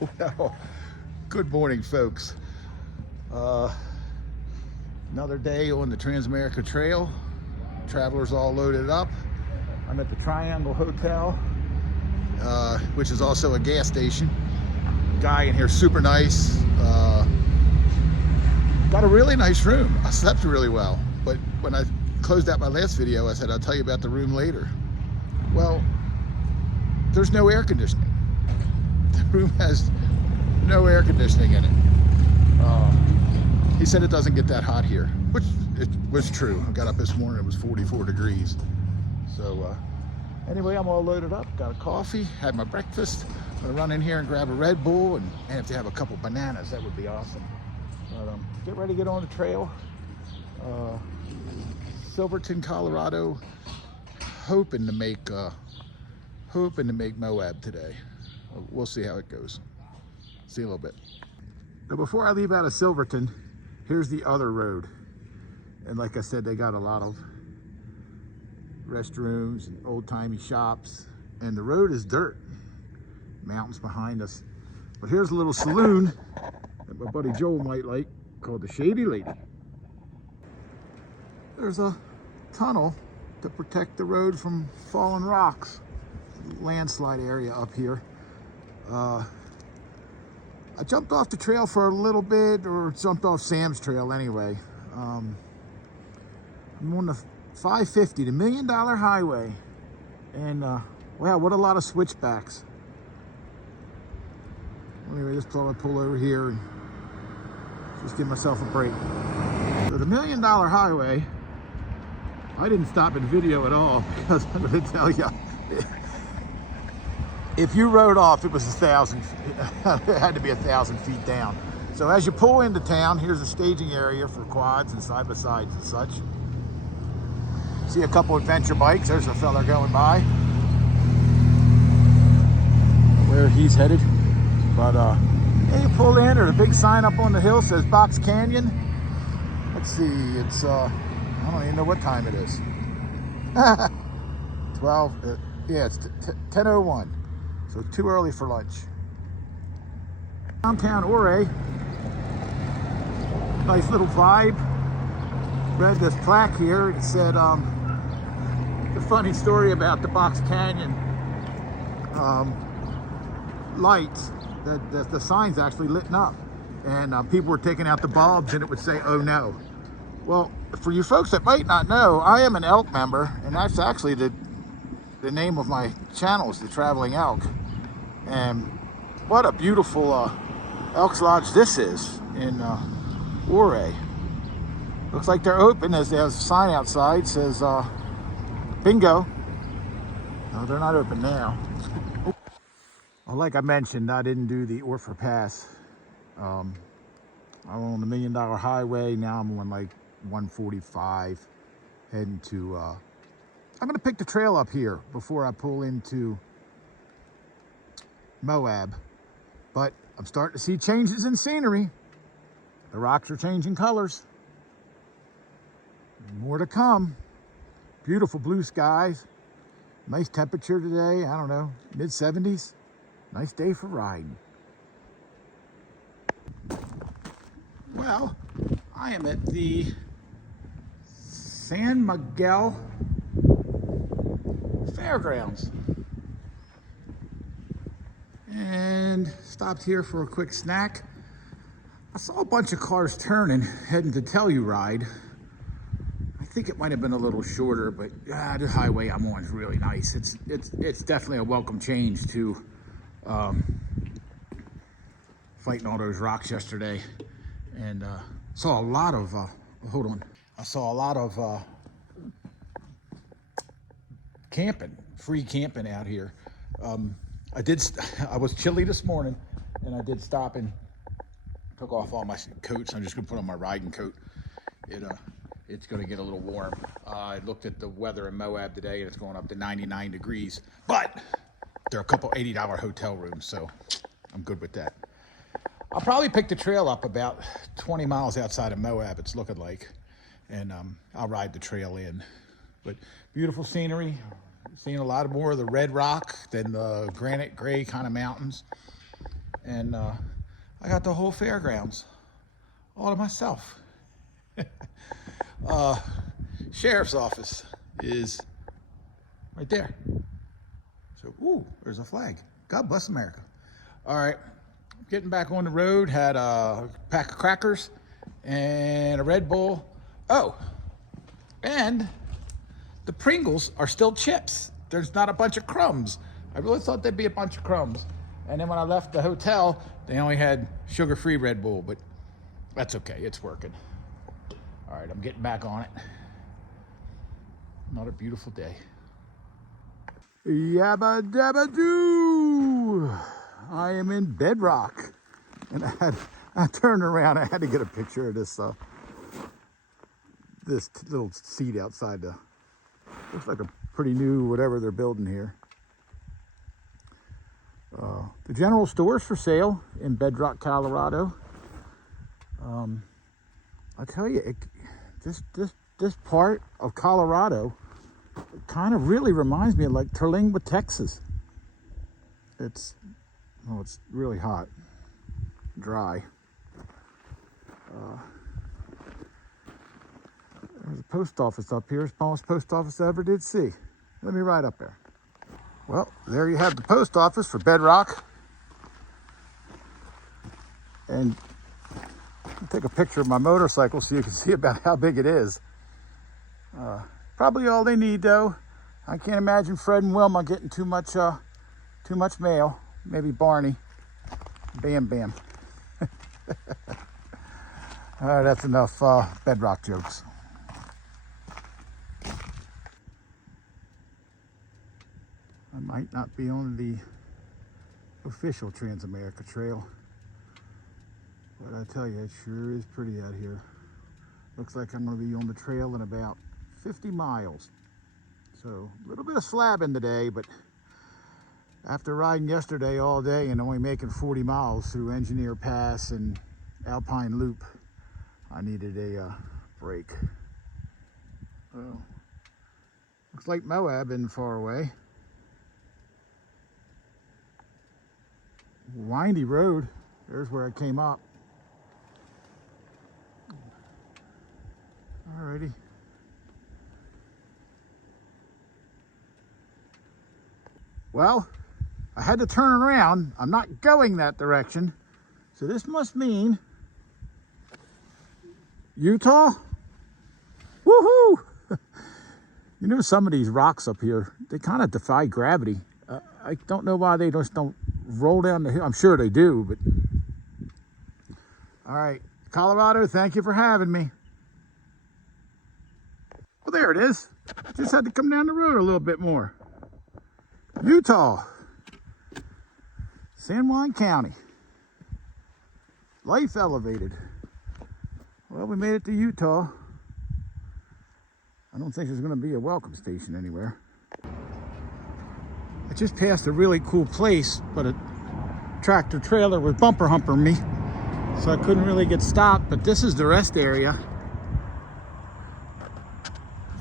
Well, good morning, folks. Another day on the Transamerica Trail. Travelers all loaded up. I'm at the Triangle Hotel, which is also a gas station. Guy in here, super nice. Got a really nice room. I slept really well. But when I closed out my last video, I said I'll tell you about the room later. Well, there's no air conditioning. The room has no air conditioning in it. He said it doesn't get that hot here, which it was true. I got up this morning, it was 44 degrees. So anyway, I'm all loaded up, got a coffee, had my breakfast. I'm gonna run in here and grab a Red Bull, and if they have a couple bananas, that would be awesome. But get ready to get on the trail. Silverton, Colorado, hoping to make Moab today. We'll see how it goes. See you a little bit. Now, before I leave out of Silverton, here's the other road. And like I said, they got a lot of restrooms and old-timey shops. And the road is dirt. Mountains behind us. But here's a little saloon that my buddy Joel might like, called the Shady Lady. There's a tunnel to protect the road from fallen rocks. Landslide area up here. I jumped off the trail for a little bit, or jumped off Sam's trail anyway. I'm on the 550, the $1 Million Highway. And wow, what a lot of switchbacks. Anyway, just thought I'd pull over here and just give myself a break. So the $1 Million Highway, I didn't stop in video at all because I'm going to tell you, if you rode off, it was 1,000. It had to be 1,000 feet down. So as you pull into town, here's a staging area for quads and side-by-sides and such. See a couple adventure bikes. There's a fella going by. Where he's headed. But yeah, you pull in, there's a big sign up on the hill says Box Canyon. Let's see, it's I don't even know what time it is. 12. Yeah, it's 10:01. So too early for lunch. Downtown Ouray. Nice little vibe. Read this plaque here. It said the funny story about the Box Canyon lights. The signs actually lit up, and people were taking out the bulbs, and it would say, "Oh no." Well, for you folks that might not know, I am an elk member, and that's actually the name of my channel is The Traveling Elk. And what a beautiful Elks Lodge this is in Ouray. Looks like they're open, as there's a sign outside says bingo. No, they're not open now. Well, like I mentioned, I didn't do the Orpha Pass. I'm on the $1 Million Highway. Now I'm on like 145 heading to I'm gonna pick the trail up here before I pull into Moab. But I'm starting to see changes in scenery. The rocks are changing colors. More to come. Beautiful blue skies. Nice temperature today. I don't know, mid-70s. Nice day for riding. Well, I am at the San Miguel Fairgrounds. And stopped here for a quick snack. I saw a bunch of cars turning, heading to Telluride. I think it might have been a little shorter, but the highway I'm on is really nice. It's definitely a welcome change to fighting all those rocks yesterday. And saw a lot of hold on. I saw a lot of camping, free camping out here. I was chilly this morning, and I did stop and took off all my coats. I'm just gonna put on my riding coat. It's gonna get a little warm. I looked at the weather in Moab today, and it's going up to 99 degrees. But there are a couple $80 hotel rooms, so I'm good with that. I'll probably pick the trail up about 20 miles outside of Moab, it's looking like, and I'll ride the trail in. But beautiful scenery. Seeing a lot more of the red rock than the granite gray kind of mountains. And I got the whole fairgrounds all to myself. Sheriff's office is right there. So, ooh, there's a flag. God bless America. All right, getting back on the road, had a pack of crackers and a Red Bull. Oh, and the Pringles are still chips. There's not a bunch of crumbs. I really thought there'd be a bunch of crumbs. And then when I left the hotel, they only had sugar-free Red Bull, but that's okay, it's working. All right, I'm getting back on it. Another beautiful day. Yabba dabba doo! I am in Bedrock. And I turned around, I had to get a picture of this this little seat outside the, looks like a pretty new whatever they're building here. The general store's for sale in Bedrock, Colorado. I tell you, this part of Colorado kind of really reminds me of like Terlingua, Texas. It's really hot, dry. There's a post office up here, smallest post office I ever did see. Let me ride up there. Well, there you have the post office for Bedrock. And I'll take a picture of my motorcycle so you can see about how big it is. Probably all they need though. I can't imagine Fred and Wilma getting too much mail. Maybe Barney. Bam, bam. All right, that's enough Bedrock jokes. I might not be on the official Transamerica Trail, but I tell you, it sure is pretty out here. Looks like I'm going to be on the trail in about 50 miles. So a little bit of slabbing today, but after riding yesterday all day and only making 40 miles through Engineer Pass and Alpine Loop, I needed a break. Well, looks like Moab isn't far away. Windy road. There's where I came up. Alrighty. Well, I had to turn around. I'm not going that direction. So this must mean Utah. Woohoo! You know, some of these rocks up here, they kind of defy gravity. I don't know why they just don't roll down the hill. I'm sure they do, but all right, Colorado, thank you for having me. Well, there it is. Just had to come down the road a little bit more. Utah, San Juan County. Life elevated. Well, we made it to Utah. I don't think there's going to be a welcome station anywhere. I just passed a really cool place, but a tractor trailer was bumper humping me, so I couldn't really get stopped. But this is the rest area.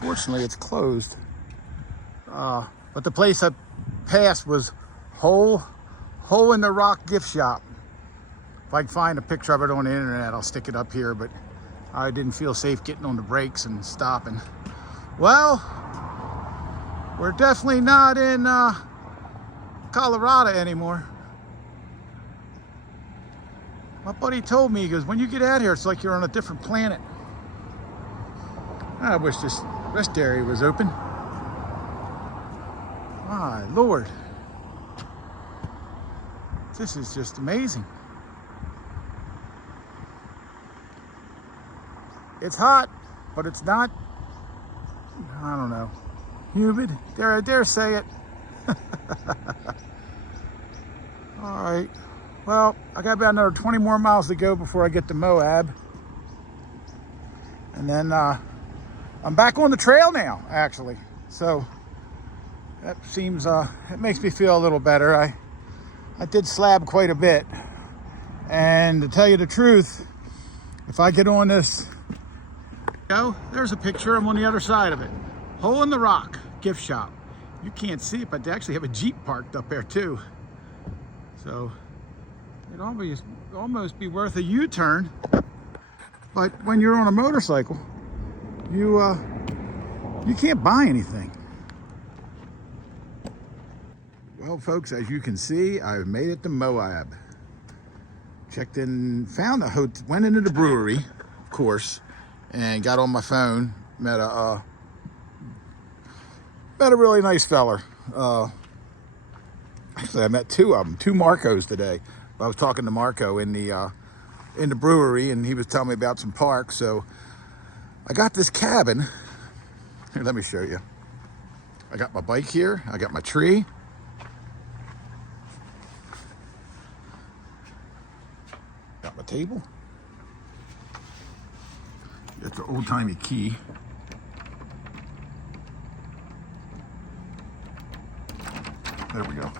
Fortunately, it's closed. But the place I passed was Hole in the Rock gift shop. If I can find a picture of it on the internet, I'll stick it up here, but I didn't feel safe getting on the brakes and stopping. Well, we're definitely not in Colorado anymore. My buddy told me, he goes, when you get out here, it's like you're on a different planet. I wish this rest area was open. My Lord. This is just amazing. It's hot, but it's not, I don't know, humid. I dare say it. All right. Well, I got about another 20 more miles to go before I get to Moab. And then I'm back on the trail now, actually. So that seems, it makes me feel a little better. I did slab quite a bit. And to tell you the truth, if I get on this, there's a picture. I'm on the other side of it. Hole in the Rock gift shop. You can't see it, but they actually have a Jeep parked up there too. So It'd almost be worth a U-turn. But when you're on a motorcycle, you can't buy anything. Well, folks, as you can see, I've made it to Moab. Checked in, found a hotel, went into the brewery, of course, and got on my phone. Met a really nice feller. Actually, I met two of them, two Marcos today. I was talking to Marco in the brewery, and he was telling me about some parks. So I got this cabin. Here, let me show you. I got my bike here. I got my tree. Got my table. It's an old-timey key. There we go.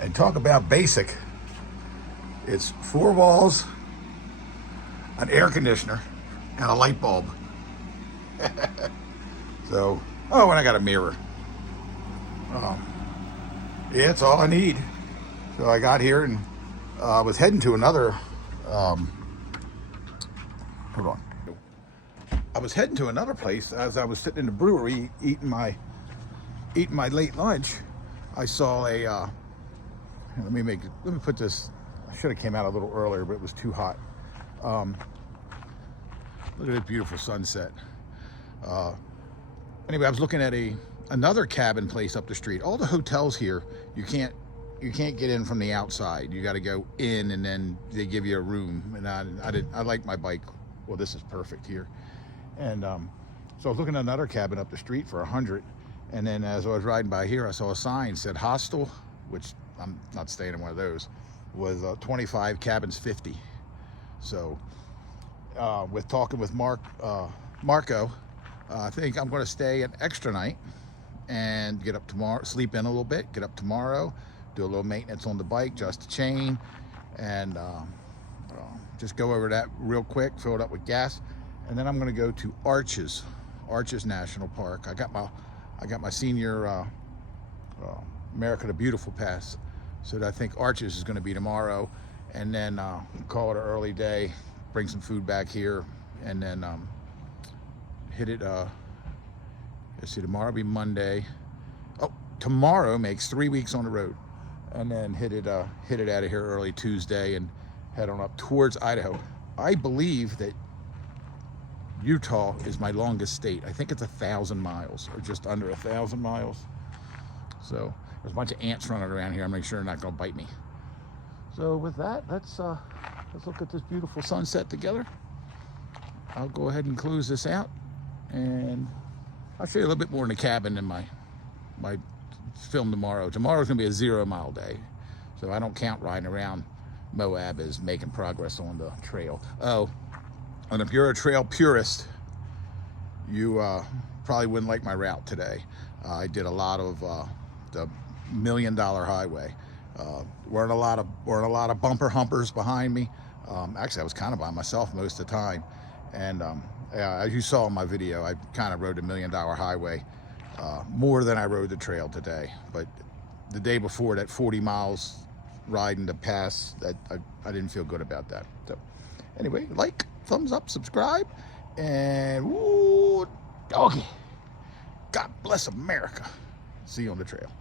And talk about basic. It's 4 walls, an air conditioner, and a light bulb. So, oh, and I got a mirror. Yeah, it's all I need. So I got here and was heading to another, hold on. I was heading to another place as I was sitting in the brewery eating my late lunch. I saw a, let me put this, I should have came out a little earlier, but it was too hot. Look at this beautiful sunset. Anyway, I was looking at another cabin place up the street. All the hotels here, you can't get in from the outside. You got to go in, and then they give you a room. And I like my bike. Well, this is perfect here. And so I was looking at another cabin up the street for $100. And then as I was riding by here, I saw a sign that said hostel, which I'm not staying in one of those. Was 25, cabins 50. So with talking with Marco, I think I'm going to stay an extra night and get up tomorrow, sleep in a little bit, get up tomorrow, do a little maintenance on the bike, just the chain, and just go over that real quick, fill it up with gas, and then I'm going to go to Arches National Park. I got my senior America the Beautiful pass, so I think Arches is going to be tomorrow, and then call it an early day, bring some food back here, and then hit it. Let's see, tomorrow will be Monday. Oh, tomorrow makes 3 weeks on the road, and then hit it out of here early Tuesday and head on up towards Idaho. I believe that Utah is my longest state. I think it's 1,000 miles, or just under 1,000 miles. So there's a bunch of ants running around here. I'm making sure they're not going to bite me. So with that, let's look at this beautiful sunset together. I'll go ahead and close this out, and I'll show you a little bit more in the cabin in my film tomorrow. Tomorrow's going to be a 0 mile day, so I don't count riding around Moab as making progress on the trail. Oh, and if you're a trail purist, you probably wouldn't like my route today. I did a lot of the $1 Million Highway. Weren't a lot of bumper humpers behind me. Actually, I was kind of by myself most of the time. And as you saw in my video, I kind of rode the $1 Million Highway more than I rode the trail today. But the day before, that 40 miles riding the pass, I didn't feel good about that. So anyway, like, thumbs up, subscribe, and woo, doggy. God bless America. See you on the trail.